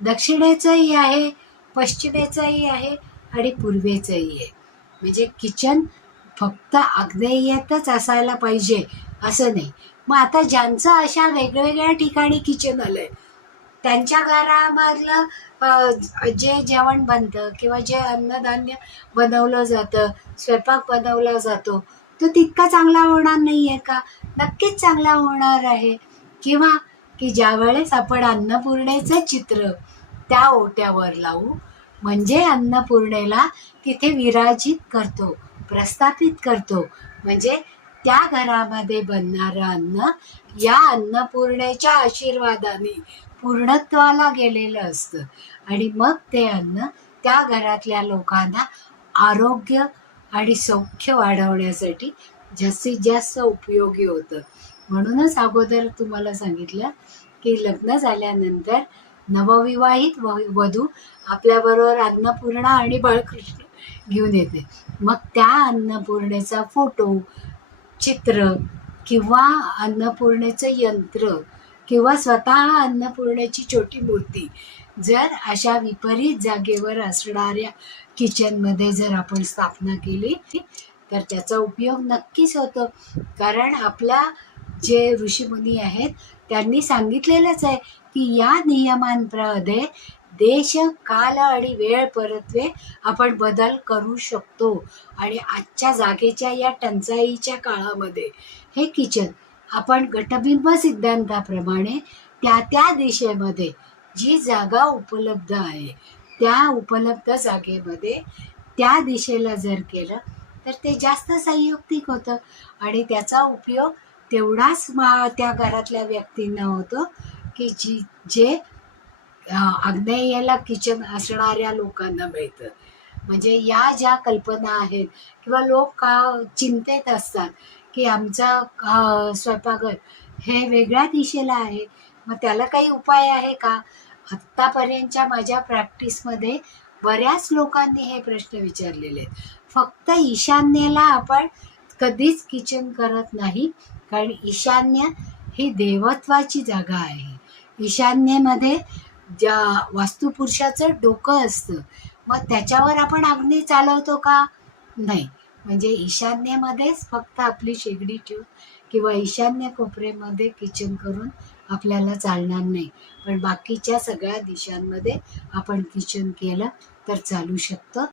दक्षिणेचंही आहे, पश्चिमेचंही आहे आणि पूर्वेचंही आहे. म्हणजे किचन फक्त आग्नेयेतच असायला पाहिजे असं नाही. मग आता ज्यांचं अशा वेगवेगळ्या ठिकाणी किचन आलंय, त्यांच्या घरामधलं जे जेवण बनतं किंवा जे अन्नधान्य बनवलं जातं, स्वयंपाक बनवला जातो, तो तितका चांगला होणार नाही आहे का? नक्कीच चांगला होणार आहे. किंवा की ज्यावेळेस आपण अन्नपूर्णेचं चित्र त्या ओट्यावर लावू, म्हणजे अन्नपूर्णेला तिथे विराजित करतो, प्रस्थापित करतो. म्हणजे त्या घरामध्ये बनणारं अन्न या अन्नपूर्णेच्या आशीर्वादाने पूर्णत्वाला गेलेलं असतं आणि मग ते अन्न त्या घरातल्या लोकांना आरोग्य आणि सौख्य वाढवण्यासाठी जास्तीत जास्त उपयोगी होतं. म्हणूनच अगोदर तुम्हाला सांगितलं की लग्न झाल्यानंतर नवविवाहित वधू आपल्याबरोबर अन्नपूर्णा आणि बाळकृष्ण घेऊन येते. मग त्या अन्नपूर्णेचा फोटो, चित्र किंवा अन्नपूर्णेचं यंत्र किंवा स्वतः अन्नपूर्णेची छोटी मूर्ती जर अशा विपरीत जागेवर असणाऱ्या किचनमध्ये जर आपण स्थापना केली तर त्याचा उपयोग नक्कीच होतो. कारण आपल्या जे ऋषीमुनी आहेत त्यांनी सांगितलेलंच आहे की या नियमांप्रमाणे देश, काल आणि वेळ परत्वे आपण बदल करू शकतो. आणि आजच्या जागेच्या या टंचाईच्या काळामध्ये हे किचन आपण घटबिंब सिद्धांताप्रमाणे त्या त्या दिशेमध्ये जी जागा उपलब्ध आहे त्या उपलब्ध जागेमध्ये त्या दिशेला जर केलं तर ते जास्त संयुक्तिक होतं आणि त्याचा उपयोग तेवढाच त्या घरातल्या व्यक्तींना होतो की जे आग्नेयेला किचन असणाऱ्या लोकांना मिळतं. म्हणजे या ज्या कल्पना आहेत किंवा लोक चिंतेत असतात की आमचा स्वयंपाकघर हे वेगळ्या दिशेला आहे, मग त्याला काही उपाय आहे का? आत्तापर्यंतच्या माझ्या प्रॅक्टिसमध्ये बऱ्याच लोकांनी हे प्रश्न विचारलेले आहेत. फक्त ईशान्येला आपण कधीच किचन करत नाही, कारण ईशान्य ही देवत्वाची जागा आहे. ईशान्येमध्ये ज्या वास्तुपुरुषाचं डोकं असतं, मग त्याच्यावर आपण अग्नी चालवतो का? नाही. म्हणजे ईशान्येमध्येच फक्त आपली शेगडी ठेवून किंवा ईशान्य कोपऱ्यामध्ये किचन करून आपल्याला चालणार नाही. पण बाकीच्या सगळ्या दिशांमध्ये आपण किचन केलं तर चालू शकतं.